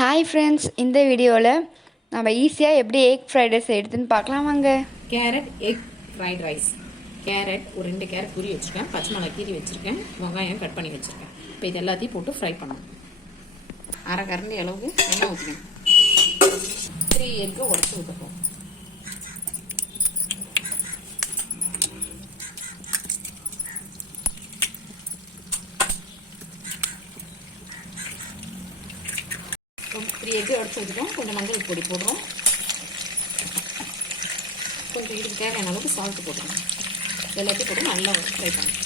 Hi friends, இந்த வீடியோவில் நம்ம ஈஸியாக எப்படி எக் ஃப்ரைட் ரைஸ் எடுத்துன்னு பார்க்கலாம் வாங்க. Carrot egg fried rice. Carrot ஒரு 2 கேரட் துரி வச்சுருக்கேன், பச்சை மிளகாய் கீரி வச்சுருக்கேன், வெங்காயம் கட் பண்ணி வச்சுருக்கேன். இப்போ இது எல்லாத்தையும் போட்டு ஃப்ரை பண்ணணும். அரை கரண்டி அளவுக்கு எண்ணெய் ஊற்றிக்கணும். 3 எக்கு உடச்சி ஊற்றணும். த்ரீ எக்கு உடச்சி வச்சுட்டோம். கொஞ்சம் மஞ்சள் பொடி போடுறோம். கொஞ்சம் இதுக்கு தேவையான அளவுக்கு சால்ட்டு போட்டுருவோம். எல்லாத்தையும் போட்டு நல்லா ஃப்ரை பண்ணணும்.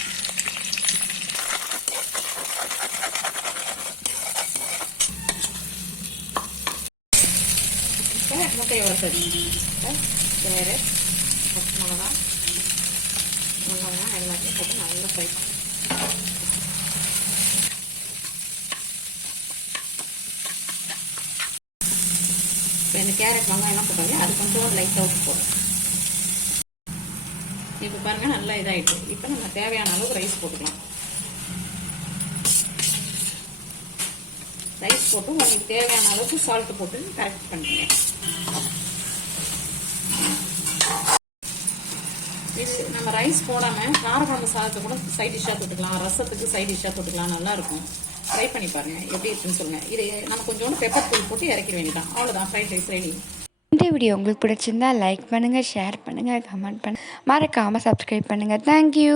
முட்டையை வறுத்தது கேரட், பச்சை மிளகா, வெங்காயம் எல்லாத்தையும் போட்டு நல்லா ஃப்ரை பண்ணணும். இப்போ இந்த கேரட் வெங்காயம்லாம் போட்டாங்க, அது கொஞ்சம் லைட்டாக உப்பு போடும். இப்போ பாருங்கள் நல்லா இதாகிட்டு. இப்போ நம்ம தேவையான அளவுக்கு ரைஸ் போட்டுக்கலாம். ரைஸ் போட்டு உங்களுக்கு தேவையான அளவுக்கு சால்ட்டு போட்டு கரெக்ட் பண்ணிக்கங்க. இது நம்ம ரைஸ் போடாமல் காரக்குழம்பு சாதத்தை கூட சைட் டிஷ்ஷாக தொட்டுக்கலாம், ரசத்துக்கு சைட் டிஷ்ஷாக தொட்டுக்கலாம். நல்லாயிருக்கும். ட்ரை பண்ணி பாருங்கள் எப்படி இருக்குன்னு சொல்லுங்கள். இது நம்ம கொஞ்சோண்டு பெப்பர் தூள் போட்டு இறக்கிற வேண்டியதான். அவ்வளோதான், ஃப்ரைட் ரைஸ் ரெடி. இந்த வீடியோ உங்களுக்கு பிடிச்சிருந்தா லைக் பண்ணுங்கள், ஷேர் பண்ணுங்கள், கமெண்ட் பண்ணுங்கள், மறக்காமல் சப்ஸ்கிரைப் பண்ணுங்கள். தேங்க்யூ.